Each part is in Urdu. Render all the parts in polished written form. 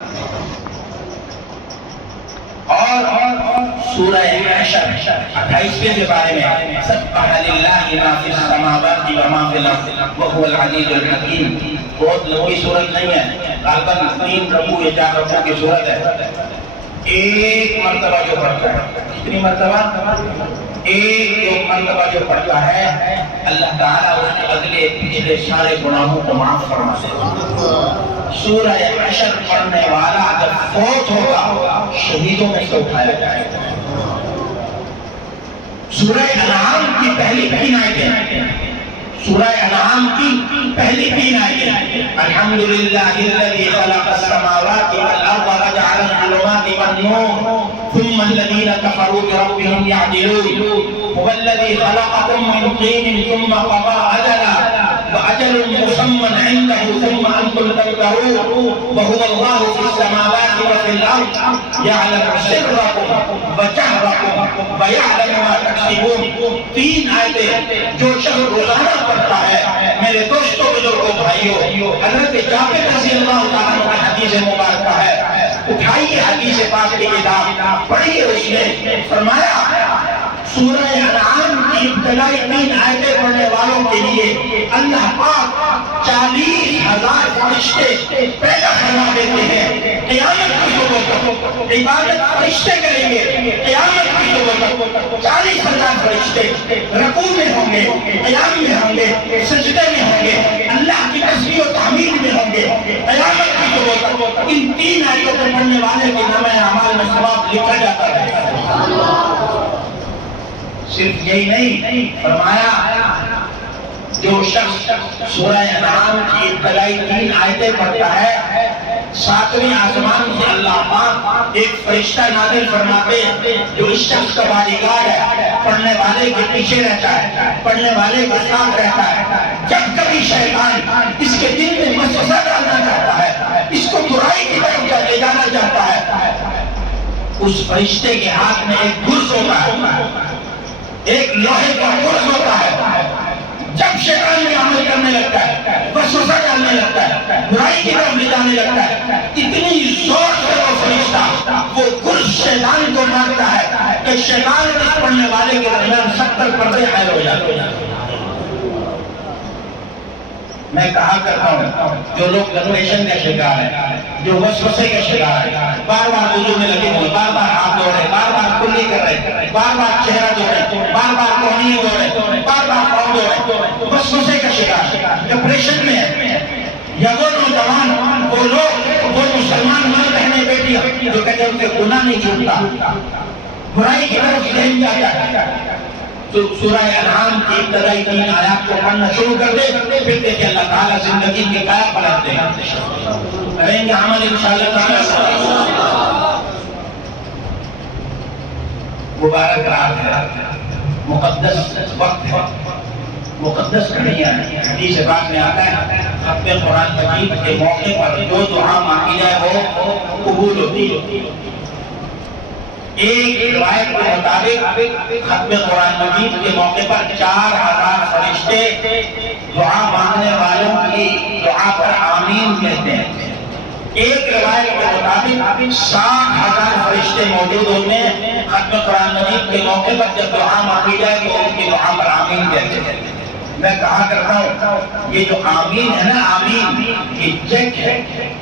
اور سورہ حشر 28ویں کے بارے میں سبح للہ ما فی السماوات و ما فی الارض وهو العزیز الحکیم. بہت لمبی سورت نہیں ہے، غالباً 3 رکوع یا 4 رکوع کی سورت ہے. ایک مرتبہ جو پڑھتا ہے، کتنی مرتبہ؟ ایک مرتبہ جو پڑھتا ہے اللہ تعالیٰ اس کے اگلے پچھلے سارے گناہوں کو معاف فرما دیتا. سورہ حشر پڑھنے والا جب فوت ہوگا شہیدوں میں سے اٹھایا جائے گا. سورہ انعام کی پہلی 3 آیتیں، سورہ انعام کی پہلی 3 آیتیں، الحمدللہ الذی خلق السماوات والارض وجعل الظلمات والنور ثم الذین کفروا بربهم يعدلون هو الذی خلقکم من طین ثم قضى اجلا وأجل مسمى عنده ثم أنتم تمترون وهو الله في السماوات وفي الأرض يعلم سركم وجهركم ويعلم ما تكسبون. 3 آیتیں جو شخص روزانہ پڑھتا ہے میرے دوستوں بزرگوں بھائیوں، حضرت جابر رضی اللہ تعالیٰ عنہ کی حدیث مبارکہ ہے، اٹھائیے حدیث پاک کی کتاب پڑھیے. اس نے فرمایا سورہ انعام کی ابتدائی 3 آیتیں پڑھنے والوں کے لیے اللہ پاک 40,000 فرشتے پیدا فرما دیتے ہیں. قیامت کی صبح تک عبادت فرشتے کریں گے. قیامت کی صبح تک 40,000 فرشتے رکوع میں ہوں گے، قیام میں ہوں گے، سجدے میں ہوں گے، اللہ کی تسبیح و تحمید میں ہوں گے. قیامت کی صبح تک ان 3 آیتوں کو پڑھنے والے کے نامہ اعمال میں ثواب لکھا جاتا ہے. صرف یہی نہیں، فرمایا جو شخص سورہ انعام کی ابتدائی 3 آیتیں پڑھتا ہے 7ویں آسمان سے اللہ پاک ایک فرشتہ نازل فرماتے جو اس شخص کا باڈیگارڈ ہے، پڑھنے والے کے پیچھے رہتا ہے، پڑھنے والے کے ساتھ رہتا ہے. جب کبھی شیطان اس کے دل میں وسوسہ ڈالنا چاہتا ہے، اس کو برائی کی طرف لے جانا چاہتا ہے، اس فرشتے کے ہاتھ میں ایک گرز ہوتا ہے، ایک لوہے کا گرز ہوتا ہے. جب شیطان میں عمل کرنے لگتا ہے، وسوسہ ڈالنے لگتا ہے، برائی کی طرف لے جانے لگتا ہے، اتنی زور سے وہ فرشتہ وہ گرز شیطان کو مارتا ہے کہ شیطان اور اس پڑھنے والے کے درمیان 70 پردے حائل ہو جاتے ہیں. میں کہا کرتا ہوں جو لوگ کنویشن کا شکار ہے، جو وسوسے کا شکار ہے، بار بار وضو میں لگے ہوئے، بار بار ہاتھ دھو رہے، بار بار کلی کر رہے، بار بار چہرہ دھو رہے، بار بار کوہنی دھو رہے، بار بار پاؤں دھو رہے، وسوسے کا شکار، ڈپریشن میں ہے، یا وہ نوجوان، وہ لوگ، وہ مسلمان ماں بہنیں بیٹیاں جو کہتے ہیں ان سے گناہ نہیں چھوٹتا، برائی کی طرف ذہن جاتا ہے. تو سورہ انعام کی ابتدائی 3 آیات کو پڑھنا شروع کر دے، پھر دیکھیں اللہ تعالیٰ زندگی کے کیا پلٹ دے. کریں گے عمل انشاءاللہ تعالیٰ. مبارک رات ہے، مقدس وقت ہے، مقدس گھڑیاں ہیں. حدیث پاک میں آتا ہے ختم قرآن مجید کے موقع پر جو دعا مانگی جائے وہ قبول ہوتی ہے. ایک روایت کے مطابق ختم قرآن مجید کے موقع پر 4,000 فرشتے دعا مانگنے والوں کی دعا پر آمین کہتے ہیں. ایک روایت کے مطابق 60,000 فرشتے موجود ہوتے ہیں ختم قرآن مجید کے موقع پر جب دعا مانگی جائے تو ان کی دعا پر آمین کہتے ہیں. میں کہا کرتا ہوں یہ جو آمین ہے نا، آمین یہ چیک ہے.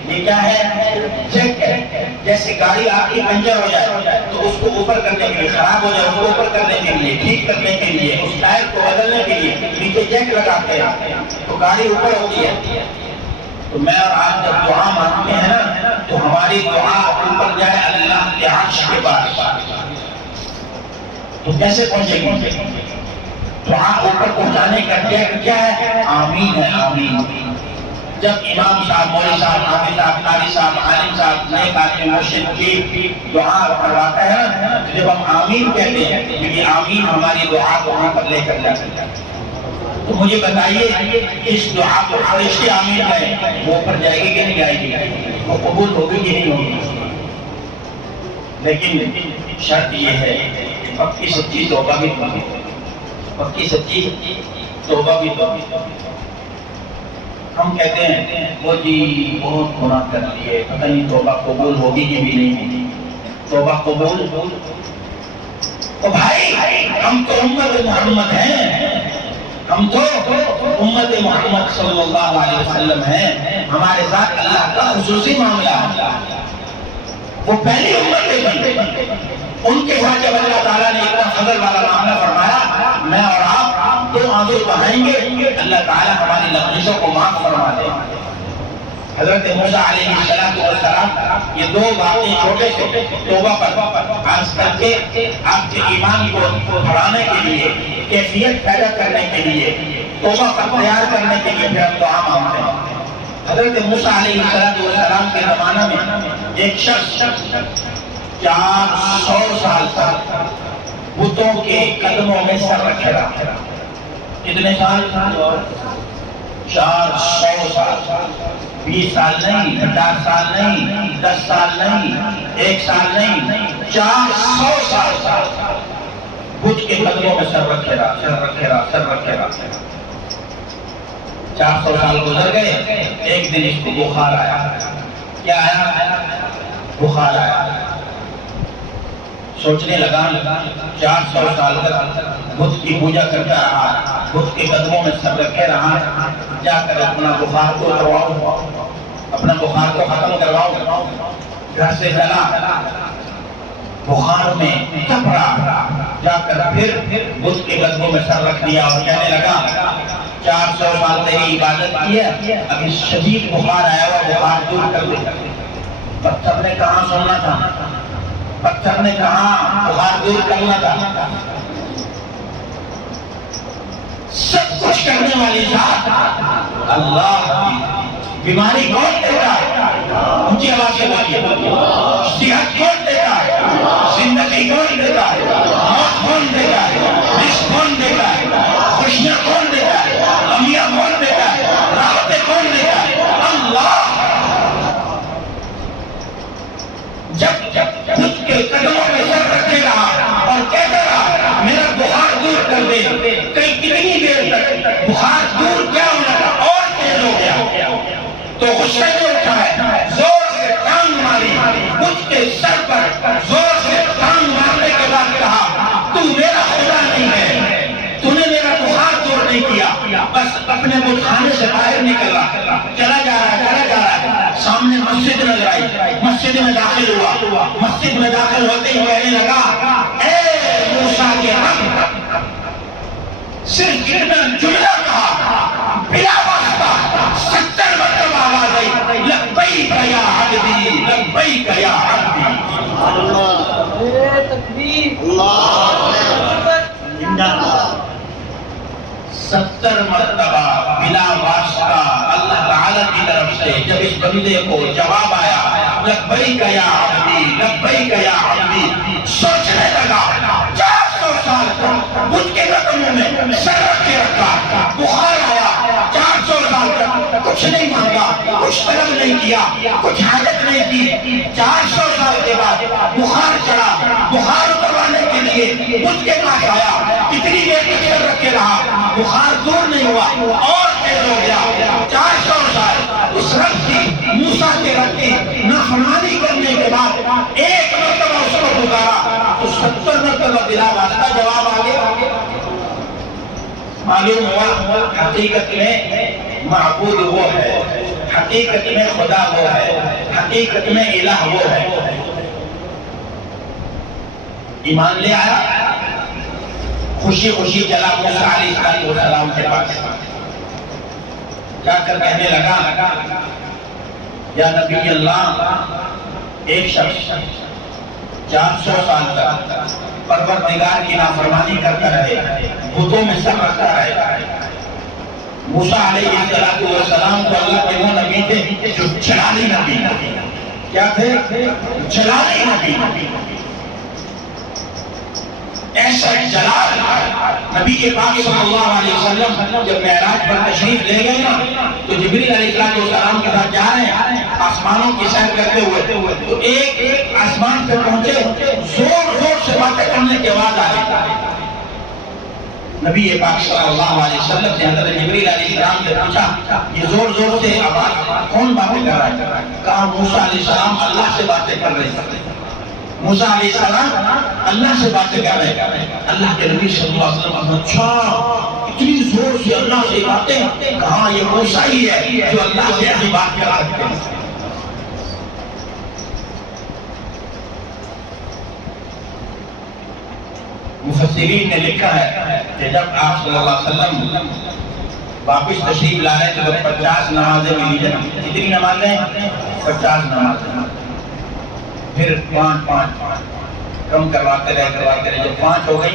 یہ کیا ہے؟ چیک ہے. جیسے گاڑی آپ کی پنچر ہو جائے تو اس کو اوپر کرنے کے لیے، خراب ہو جائے اس کو اوپر کرنے کے لیے، ٹھیک کرنے کے لیے، اس ٹائر کو بدلنے کے لیے نیچے چیک لگاتے ہیں تو گاڑی اوپر ہوتی ہے. تو میں اور آپ جب دعا مانگتے ہیں نا تو ہماری دعا اوپر جائے اللہ کے عرش کے پاس، تو کیسے پہنچے گی؟ دعا اوپر پہنچانے کا چیک کیا ہے؟ آمین ہے. آمین. جب امام صاحب، مولوی صاحب، حافظ صاحب، قاری صاحب، عالم صاحب، نیک آدمی، مرشد کی دعا کرواتا ہے نا، جب ہم آمین کہتے ہیں کیونکہ آمین ہماری دعا کو وہاں پر لے کر جاتے ہیں. تو مجھے بتائیے اس دعا کو فرشتے آمین کہیں وہ اوپر جائے گی کہ نہیں جائے گی؟ وہ قبول ہوگی کہ نہیں ہوگی؟ لیکن شرط یہ ہے کہ پکی سچی توبہ بھی ہوگی، پکی سچی توبہ بھی ہوگی. ہم کہتے ہیں وہ جی بہت گناہ کر لیے، پتہ نہیں توبہ قبول ہوگی کہ بھی نہیں ہوگی، توبہ قبول۔ تو بھائی ہم تو امت محمد ہیں، ہم تو امت محمد صلی اللہ علیہ وسلم ہیں، ہمارے ساتھ اللہ کا خصوصی معاملہ ہے، وہ پہلی امت ہے، ان کے ساتھ جب اللہ تعالیٰ نے اتنا فضل والا معاملہ فرمایا، میں اور آپ دو آنسو بہائیں گے، اللہ تعالیٰ ہماری لغزشوں کو معاف فرما دے۔ حضرت موسیٰ علیہ السلام یہ دو باتیں چھوٹے سے توبہ پر عرض کر کے آپ کے ایمان کو بڑھانے کے لیے، کیفیت پیدا کرنے کے لیے، توبہ پر تیار کرنے کے لیے پھر ہم دعا مانگتے ہیں۔ حضرت موسیٰ علیہ السلام کے زمانہ میں ایک شخص 400 سال تک بتوں کے قدموں میں سر رکھے رہا۔ کتنے سال؟ 400 سال، 20 سال نہیں، 50 سال نہیں، 10 سال نہیں، 1 سال نہیں، 400 سال بت کے قدموں میں سر رکھے رہا، سر رکھے رہا، سر رکھے رہا۔ 400 سال گزر گئے، ایک دن اس کو بخار آیا۔ کیا آیا؟ بخار آیا۔ سوچنے لگا 400 سال تک بت کی پوجا کرتا رہا، بت کے قدموں میں سر رکھے رہا، جا کر اپنا بخار کو کرواؤں، اپنا بخار کو ختم کرواؤں۔ گھر سے چلا، بخار میں تپ رہا، جا کر پھر بت کے قدموں میں سر رکھ دیا اور کہنے لگا 400 سال تیری عبادت کی ہے، ابھی شدید بخار آیا ہوا، بخار دور کر دے۔ پتھر نے کہاں سننا تھا، پتھر نے کہاں بخار دور کرنا تھا۔ سب کچھ کرنے والی ذات اللہ کی بیماری کون دیتا ہے؟ اونچی آواز سے بولیے، صحت کون دیتا ہے؟ زندگی کون دیتا ہے؟ موت کون دیتا ہے؟ رزق کون دیتا ہے؟ خوشیاں کون دیتا ہے؟ غمیاں کون دیتا ہے؟ راحتیں کون دیتا ہے؟ اللہ۔ جب خود کے قدموں میں سر رکھے رہا اور کہتا رہا میرا بخار دور کر دے، کتنی دیر تک بخار دور کیا ہونا تھا اور تیز ہو گیا، تو غصے میں اٹھا ہے، زور سے ٹانگ ماری، خود کے سر پر زور سے ٹانگ مارنے کے بعد کہا تو میرا خدا نہیں ہے، تو نے میرا بخار دور نہیں کیا، بس اپنے بت خانے سے باہر نکلا، چلا جا رہا ہے، چلا جا رہا ہے۔ سامنے مسجد نظر آئی، مسجد میں داخل ہوا، مسجد میں داخل ہوتے ہی کہنے لگا اے موسیٰ کے رب، صرف اتنا جملہ کہا، بلا واسطہ 70 مرتبہ آواز آئی، لبیک یا عبدی، لبیک یا عبدی۔ اللہ تکبیر، اللہ اکبر۔ 70 مرتبہ بلا واسطہ اللہ تعالیٰ کی طرف سے جب اس بندے کو جواب آیا لبیک یا عبدی، لبیک یا عبدی، سوچنے لگا 400 سال تک بت کے قدموں میں سر رکھے رکھا، بخار آیا، 400 سال تک کچھ نہیں مانگا، کچھ طلب نہیں کیا، کچھ حاجت نہیں کی، 400 سال کے بعد بخار چڑھا، بخار اتروانے کے لیے بت کے پاس آیا، اتنی دیر تک سر رکھے رہا، بخار دور نہیں ہوا اور تیز ہو گیا۔ 400 سال اس رب کی، موسیٰ کے رب کی نافرمانی کرنے کے بعد ایک مرتبہ اس کو پکارا تو 70 مرتبہ بلا واسطہ جواب آ گیا۔ معلوم ہوا حقیقت میں معبود وہ ہے، حقیقت میں خدا وہ ہے، حقیقت میں الہ وہ ہے۔ ایمان لے آیا، خوشی خوشی چلا موسیٰ علیہ السلام کے پاس، جا کر کہنے لگا یا نبی اللہ، ایک شخص 400 سال تک پروردگار کی نافرمانی کرتا رہے، بتوں میں سر رکھتا رہے۔ موسیٰ علیہ السلام کو اللہ کے وہ نبی تھے جو جلالی نبی، کیا تھے؟ جلالی نبی۔ ایسا جلال نبی کے پاک صلی اللہ علیہ وسلم جب معراج پر تشریف لے گئے نا تو جبریل علیہ السلام کے ساتھ جا رہے ہیں آسمانوں کی سیر کرتے ہوئے، تو ایک آسمان پہ پہنچے، زور زور سے باتیں کرنے کے بعد آئے، نبی پاک صلی اللہ علیہ وسلم نے حضرت جبریل علیہ السلام سے پوچھا یہ زور زور سے آواز کون باتیں کر رہا ہے؟ کہا موسیٰ علیہ السلام اللہ سے باتیں کر رہے ہیں۔ موسیٰ علیہ السلام اللہ سے باتیں کر رہے ہیں۔ اللہ کے نبی صلی اللہ علیہ وسلم اچھا اتنی زور سے اللہ سے باتیں، کہاں یہ موسیٰ ہی ہے جو اللہ سے ایسی بات کر سکتے ہیں۔ مفسرین نے لکھا ہے کہ جب آپ صلی اللہ علیہ وسلم واپس تشریف لا رہے تو 50 نمازیں ملی جائیں۔ کتنی نمازیں؟ 50 نمازیں۔ پھر 5 کم کرواتے رہے جب 5 ہو گئی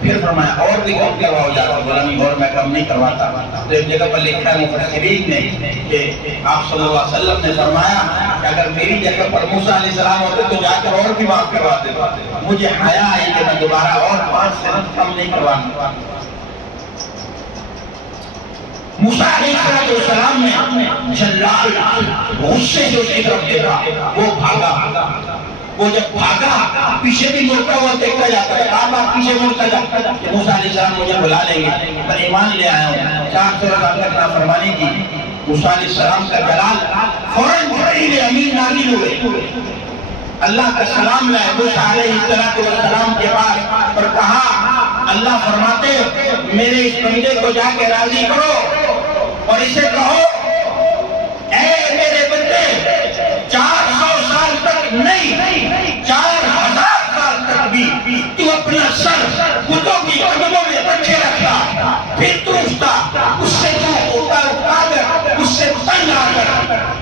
پھر فرمایا اور بھی کم کرواؤ جاتا، بولا نہیں اور میں کم نہیں کرواتا۔ تو ایک جگہ پر لکھا ہے مفسرین نے کہ آپ صلی اللہ علیہ وسلم نے فرمایا کہ اگر میری جگہ پر موسیٰ علیہ السلام ہوتے تو جا کر اور بھی معاف کروا دیتے، مجھے حیا آئی کہ میں دوبارہ اور 5 سے کم نہیں کروانا۔ موسیٰ علیہ السلام نے جلال غصے سے اس کی طرف دیکھا، وہ بھاگا۔ وہ جب بھاگا پیچھے بھی مڑتا ہوا دیکھتا جاتا ہے، آپ پیچھے مڑتا جاتا ہے۔ موسیٰ علیہ السلام مجھے بلا لیں گے، میں ایمان لے آیا ہوں، 400 رکعت تک نافرمانی کی۔ موسیٰ علیہ السلام کا جلال فوراً جبریل امین نازل ہوئے، اللہ کا سلام لائے موسیٰ علیہ السلام کے پاس اور کہا اللہ فرماتے میرے اس بندے کو جا کے راضی کرو اور اسے کہو اے میرے بندے 400 سال تک نہیں 4000 سال تک بھی تو اپنا سر بتوں کی قدموں میں رکھے رکھتا، پھر تو اٹھتا، اس سے تو اٹھا کر اس سے تنگ آ کر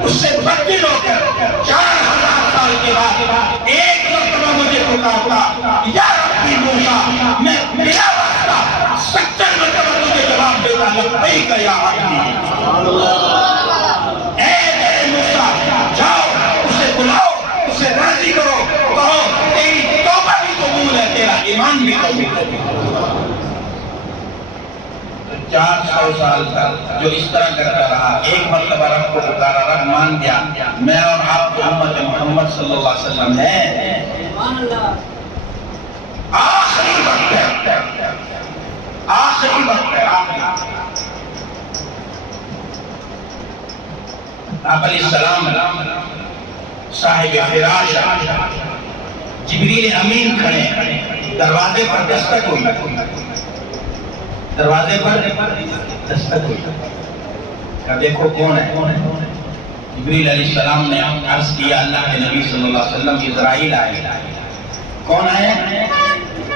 اس سے بدل ہو کر 4000 سال کے بعد ایک مرتبہ مجھے پکارتا یا ربی موسیٰ، میں بلا واسطہ 70 مرتبہ تجھے جواب دیتا لبیک یا عبدی۔ اے میرے موسیٰ جاؤ اسے بلاؤ، اسے راضی کرو، کہو تیری توبہ بھی قبول ہے، تیرا ایمان بھی قبول ہے۔ 400 سال تک جو اس طرح کرتا رہا، ایک مرتبہ رب کو پکارا، رب مان گیا میں اور آپ کو امت محمد صلی اللہ علیہ وسلم ہے۔ آخری وقت ہے، آخری وقت ہے، آپ علیہ السلام صاحب فراش جبریل امین کھڑے، دروازے پر دستک ہوئی، دروازے پر دستک ہوئی، کہا دیکھو کون ہے؟ جبریل علیہ السلام نے عرض کیا اللہ کے نبی صلی اللہ علیہ وسلم اسرائیل آئے۔ کون آئے؟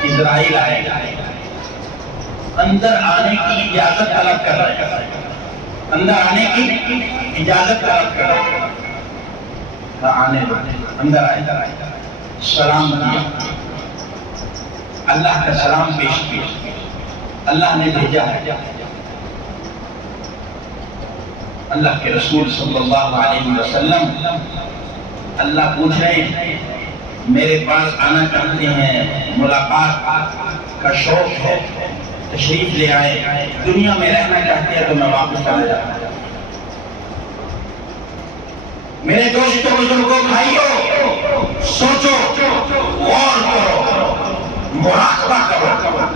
اسرائیل آئے، اندر آنے کی اجازت طلب کر رہے، اندر آنے کی اجازت طلب کر رہے، آنے دو، اندر آئے، سلام کیا، اللہ کا سلام پیش کیا، اللہ نے بھیجا ہے، اللہ کے رسول صلی اللہ علیہ وسلم اللہ پوچھ رہے ہیں میرے پاس آنا چاہتے ہیں، ملاقات کا شوق ہے، تشریف لے آئے، دنیا میں رہنا چاہتے ہیں تو میں واپس چلا جاتا ہوں۔ میرے دوستوں بزرگوں بھائیوں سوچو، غور کرو، مراقبہ کرو،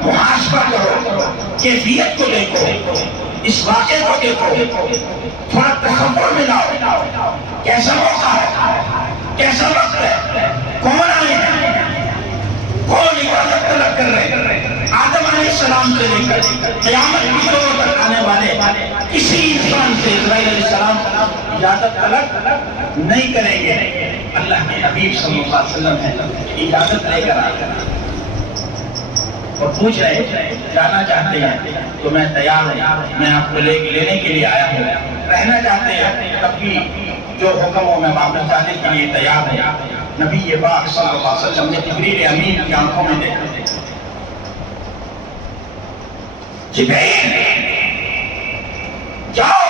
محاسبہ کرو، کیفیت کو دیکھو، اس واقعے کو دیکھو، تھوڑا تصور میں لاؤ، کیسا موقع ہے، کیسا وقت ہے، کون آئے ہیں، کون عبادت طلب کر رہے ہیں، آدم علیہ السلام سے لے کر قیامت کی دور تک آنے والے کسی انسان سے اسرائیل علیہ السلام اجازت طلب نہیں کریں گے، اللہ کے حبیب صلی اللہ علیہ وسلم ہے اجازت لے کر آئے اور پوچھ رہے ہیں جانا چاہتے ہیں تو میں تیار ہوں، میں آپ کو لینے کے لیے آیا ہوں، رہنا چاہتے ہیں تب بھی جو حکم ہو میں واپس جانے کے لیے تیار ہوں۔ نبی پاک صلی اللہ علیہ وسلم نے جبریل امین کی آنکھوں میں دیکھا، جبریل جاؤ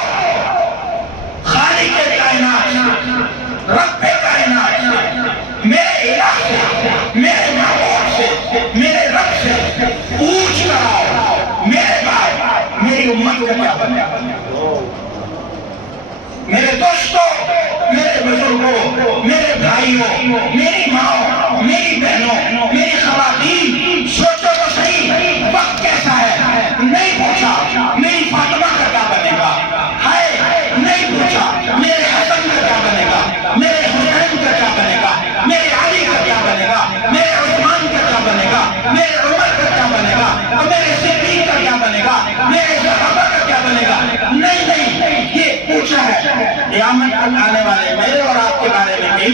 خالق کائنات رب کائنات میرے الہ سے، میرے معبود سے، میرے رب سے پوچھ کر آؤ میرے بعد میری امت کا کیا بنیا۔ میرے دوستوں، میرے بزرگوں، میرے بھائیوں، میری ماں، میری بہنوں، میری خواتین، سوچو تو صحیح وقت کیسا ہے،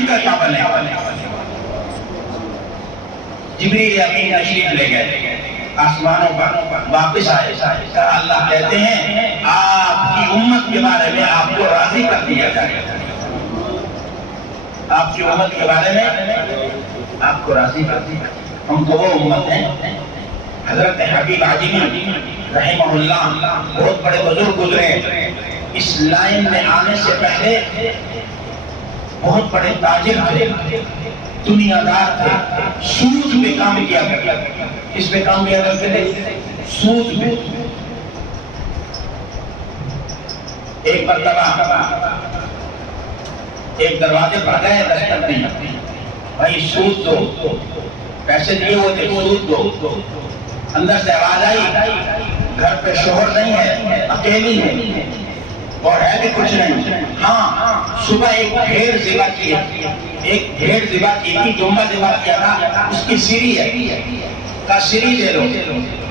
ابراہیم کا کیا بنے گا؟ جبریل امین تشریف لے گئے آسمانوں پر، واپس آئے، کہا اللہ کہتے ہیں آپ کی امت کے بارے میں آپ کو راضی کر دیا جائے، آپ کی امت کے بارے میں آپ کو راضی کر دیا۔ ہم تو وہ امت ہیں، حضرت حبیب عجمی رحمہ اللہ بہت بڑے بزرگ گزرے، اس لائن میں آنے سے پہلے بہت بڑے تاجر تھے، دنیا دار تھے، سود پہ کام کیا کرتے، اس پہ کام کیا کرتے تھے، سود پہ۔ ایک مرتبہ ایک دروازے پر گئے، دستک دی، بھائی سود دو، پیسے دیے ہوئے تھے، سود دو۔ اندر سے آواز آئی، گھر پہ شوہر نہیں ہے، اکیلی ہے اور ہے بھی کچھ نہیں۔ ہاں صبح ایک بھیڑ ذبح کی، ایک بھیڑ ذبح کی تھی، دمبا ذبح کیا تھا، اس کی سری ہے، کا سری دے دو۔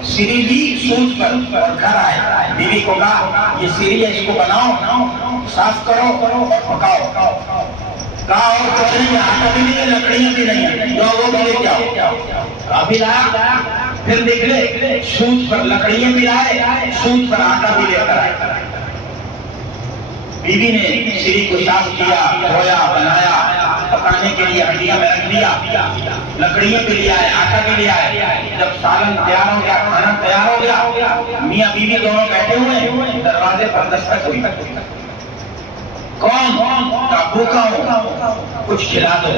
سری لی سوچ پر اور گھر آئے، بیوی کو کہا یہ سری ہے، اس کو بناؤ، صاف کرو اور پکاؤ۔ کہا اور کچھ نہیں، آٹا بھی نہیں ہے، لکڑیاں بھی نہیں ہیں، جو وہ بھی لے کے آؤ۔ ابھی لایا، پھر نکلے، سوچ پر لکڑیاں بھی لائے، سوچ پر آٹا بھی لے کر آئے۔ بیوی نے سری کو صاف کیا، دھویا، بنایا، پکانے کے لیے ہنڈیا میں رکھ دیا، لکڑیاں بھی لے آئے، آٹا بھی لے آئے۔ جب سالن تیار ہو گیا، کھانا تیار ہو گیا، میاں بیوی دونوں بیٹھے ہوئے، دروازے پر دستک ہوئی۔ کون؟ کہا بھوکا ہوں، کچھ کھلا دو۔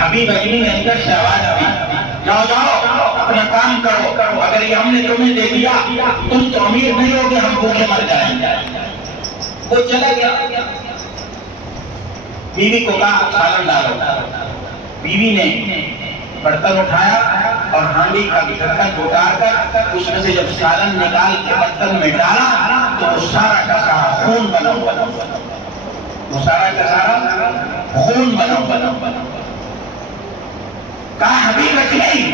حبیب عجمی نے اندر سے آواز دی، جاؤ جاؤ اپنا کام کرو، اگر یہ ہم نے تمہیں دے دیا تم تو امیر نہیں ہوگے، ہم بھوکے مر جائیں گے۔ وہ چلا گیا، بیوی کو کہا سالن ڈالو۔ بیوی نے برتن اٹھایا اور ہانڈی کا ڈھکن اتار کر اس میں سے جب سالن نکال کے برتن میں ڈالا تو وہ سارا کا سارا خون بنا ہوا، وہ سارا کا سارا خون بنا ہوا۔ کہا حبیب عجمی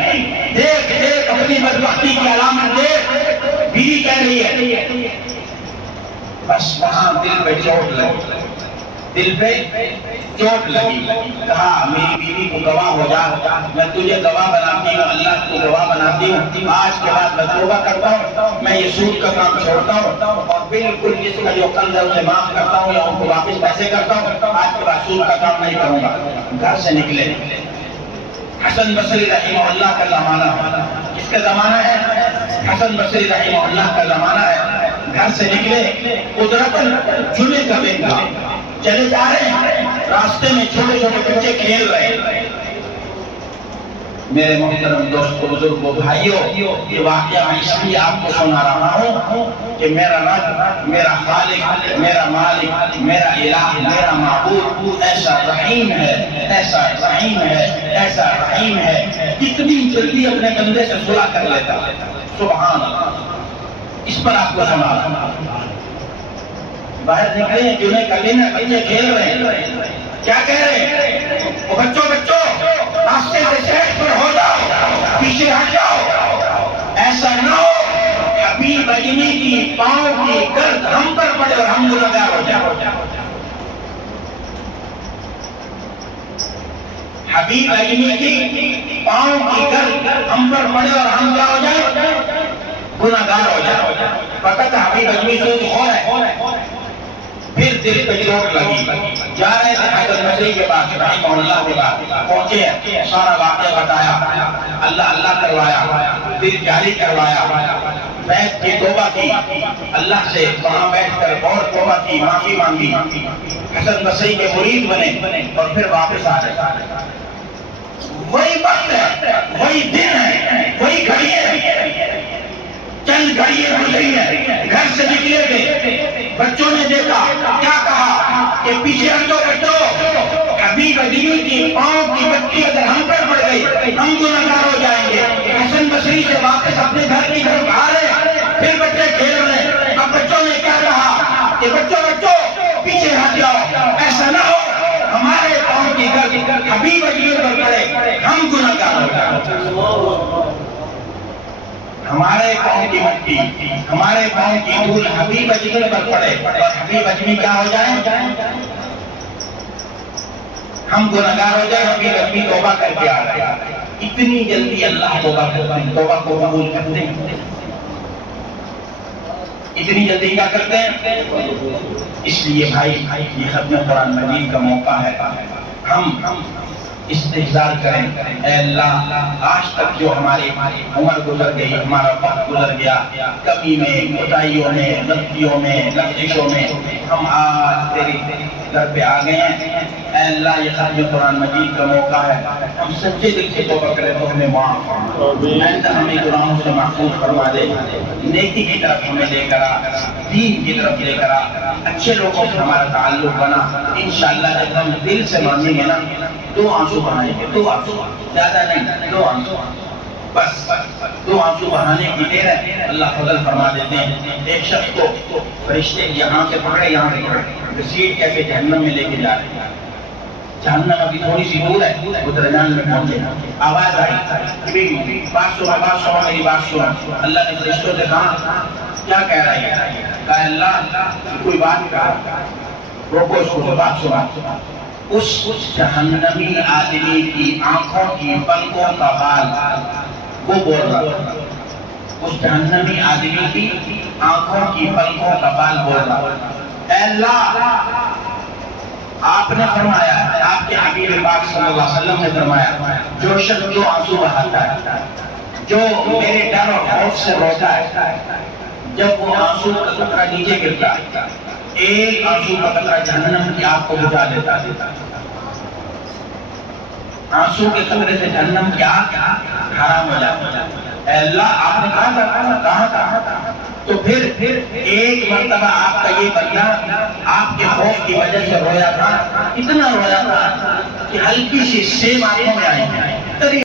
دیکھ دیکھ اپنی بدبختی کی علامت دیکھ، بیوی کہہ رہی ہے۔ بس وہاں دل پہ چوٹ لگی، دل پہ چوٹ لگی۔ کہا میری بیوی کو گواہ ہو جا، میں تجھے گواہ بناتی ہوں، اللہ کو گواہ بناتی ہوں، آج کے بعد میں توبہ کرتا ہوں، میں یہ سود کا کام چھوڑتا ہوں اور بالکل جس کا جو قرض ہے اسے معاف کرتا ہوں یا ان کو واپس پیسے کرتا ہوں، آج کے بعد سود کا کام نہیں کروں گا۔ گھر سے نکلے، حسن بصری رحمہ اللہ کا زمانہ، کس کا زمانہ ہے؟ حسن بصری رحمہ اللہ کا زمانہ ہے۔ گھر سے نکلے، قدرتاً جمعے کا دن تھا، چلے جا رہے ہیں، راستے میں چھوٹے چھوٹے بچے کھیل رہے ہیں۔ میرے محترم دوستو، بزرگوں، بھائیوں، یہ واقعہ میں اس لیے آپ کو سنا رہا ہوں کہ میرا رب، میرا خالق، میرا مالک، میرا الہ، میرا معبود ایسا رحیم ہے، ایسا رحیم ہے، ایسا رحیم ہے، کتنی جلدی اپنے بندے سے صلح کر لیتا ہے، سبحان اللہ۔ اس پر آپ کو سنا رہا ہوں۔ باہر نکلے ہیں، جمعے کا دن ہے، بچے کھیل رہے ہیں، کیا کہہ رہے ہیں؟ وہ بچوں راستے سے سیٹ پر ہو جاؤ، پیچھے ہٹ جاؤ، ایسا نہ ہو حبیب عجمی کی پاؤں کی گرد ہم پر پڑے اور ہم گنہگار ہو جائیں۔ حبیب عجمی کی پاؤں کی گرد ہم پر پڑے اور ہم کیا ہو جائیں؟ گنہگار ہو جائیں۔ فقط حبیب عجمی سود خور ہے۔ پھر دل پہ چوٹ لگی، جا رہے تھے حسن بصری کے پاس، رحمہ اللہ کے پاس پہنچے، سارا واقعہ بتایا، اللہ اللہ کروایا، دل جاری کروایا، بیٹھ کے توبہ کی، اللہ سے وہاں بیٹھ کر اور توبہ کی، معافی مانگی، حسن بصری کے مرید بنے اور پھر واپس آ گئے۔ وہی وقت ہے، وہی دن ہے، وہی گھڑی ہے، چند گھڑیاں گزری ہیں، گھر سے نکلے تھے، بچوں نے دیکھا، کیا کہا کہ پیچھے ہٹو بچوں، حبیب عجمی کی پاؤں کی بچی اگر ہم پر پڑ گئی ہم گنہگار ہو جائیں گے۔ حسن بصری سے واپس اپنے گھر کی طرف آ رہے، پھر بچے کھیل رہے، اب بچوں نے کیا کہا کہ بچوں پیچھے ہٹ جاؤ، ایسا نہ ہو ہمارے پاؤں کی گرد حبیب عجمی پر پڑے، ہم گنہگار ہو جائیں۔ ہمارے پاؤں کی مٹی، ہمارے پاؤں کی دھول حبیب عجمی پر پڑے اور حبیب عجمی کیا ہو جائے؟ ہم گنہگار ہو جائے ابھی ربی توبہ کر کے آ رہے ہیں، اتنی جلدی اللہ توبہ کو قبول کرتے ہیں، اتنی جلدی کیا کرتے ہیں؟ اس لیے بھائی یہ ختم قرآن مجید کا موقع ہے، ہم استحضار کریں، اے اللہ آج تک جو ہماری عمر گزر گئی، ہمارا وقت گزر گیا، کمی میں، کوتاہیوں میں، غلطیوں میں، لغزشوں میں، ہم آج تیری در پہ آ گئے ہیں، اے اللہ یہ ختم قرآن مجید کا موقع ہے، ہم سچے دل سے توبہ کریں تو ہمیں معاف فرما، اے اللہ ہمیں گناہوں سے محفوظ فرما دے، نیکی کی طرف ہمیں لے کر آ، دین کی طرف لے کر آ، اچھے لوگوں سے ہمارا تعلق بنا، انشاءاللہ جب ہم دل سے مانیں گے نا، 2 آنسو بہائیں گے، 2 آنسو، زیادہ نہیں، 2 آنسو، بس 2 آنسو بہانے کی دیر ہے، اللہ فضل فرما دیتے ہیں۔ ایک شخص کو فرشتے یہاں سے پکڑے، یہاں سے پکڑے، گھسیٹ کے ایسے جہنم میں لے کے جا رہے ہیں، جہنم ابھی تھوڑی سی دور ہے، وہ درمیان میں پہنچے، آواز آئی، بات سنو میری بات سنو، اللہ نے فرشتوں سے کہا کیا کہہ رہا ہے؟ کہا اللہ کوئی بات کہا، روکو اس کو، بات سنا، اس جہنمی آدمی کی آنکھوں کی پلکوں کا بال وہ بول رہا، اس جہنمی آدمی کی آنکھوں کی پلکوں کا بال بول رہا، اے اللہ آپ نے فرمایا، آپ کے حبیب پاک صلی اللہ علیہ وسلم نے فرمایا، جو شخص 2 آنسو بہاتا ہے، جو میرے ڈر اور خوف سے روتا ہے، جب وہ آنسو کا قطرہ نیچے گرتا ہے، ایک آنسو کا قطرہ جہنم کی آگ کو بجھا دیتا ہے، آنسو کے قطرے سے جہنم کی آگ حرام ہو جاتا ہے۔ اے اللہ آپ نے کہا تھا، تو پھر ایک مرتبہ آپ کا یہ بندہ آپ کے خوف کی وجہ سے رویا تھا، اتنا رویا تھا کہ ہلکی سی سیم آنکھوں میں آئی،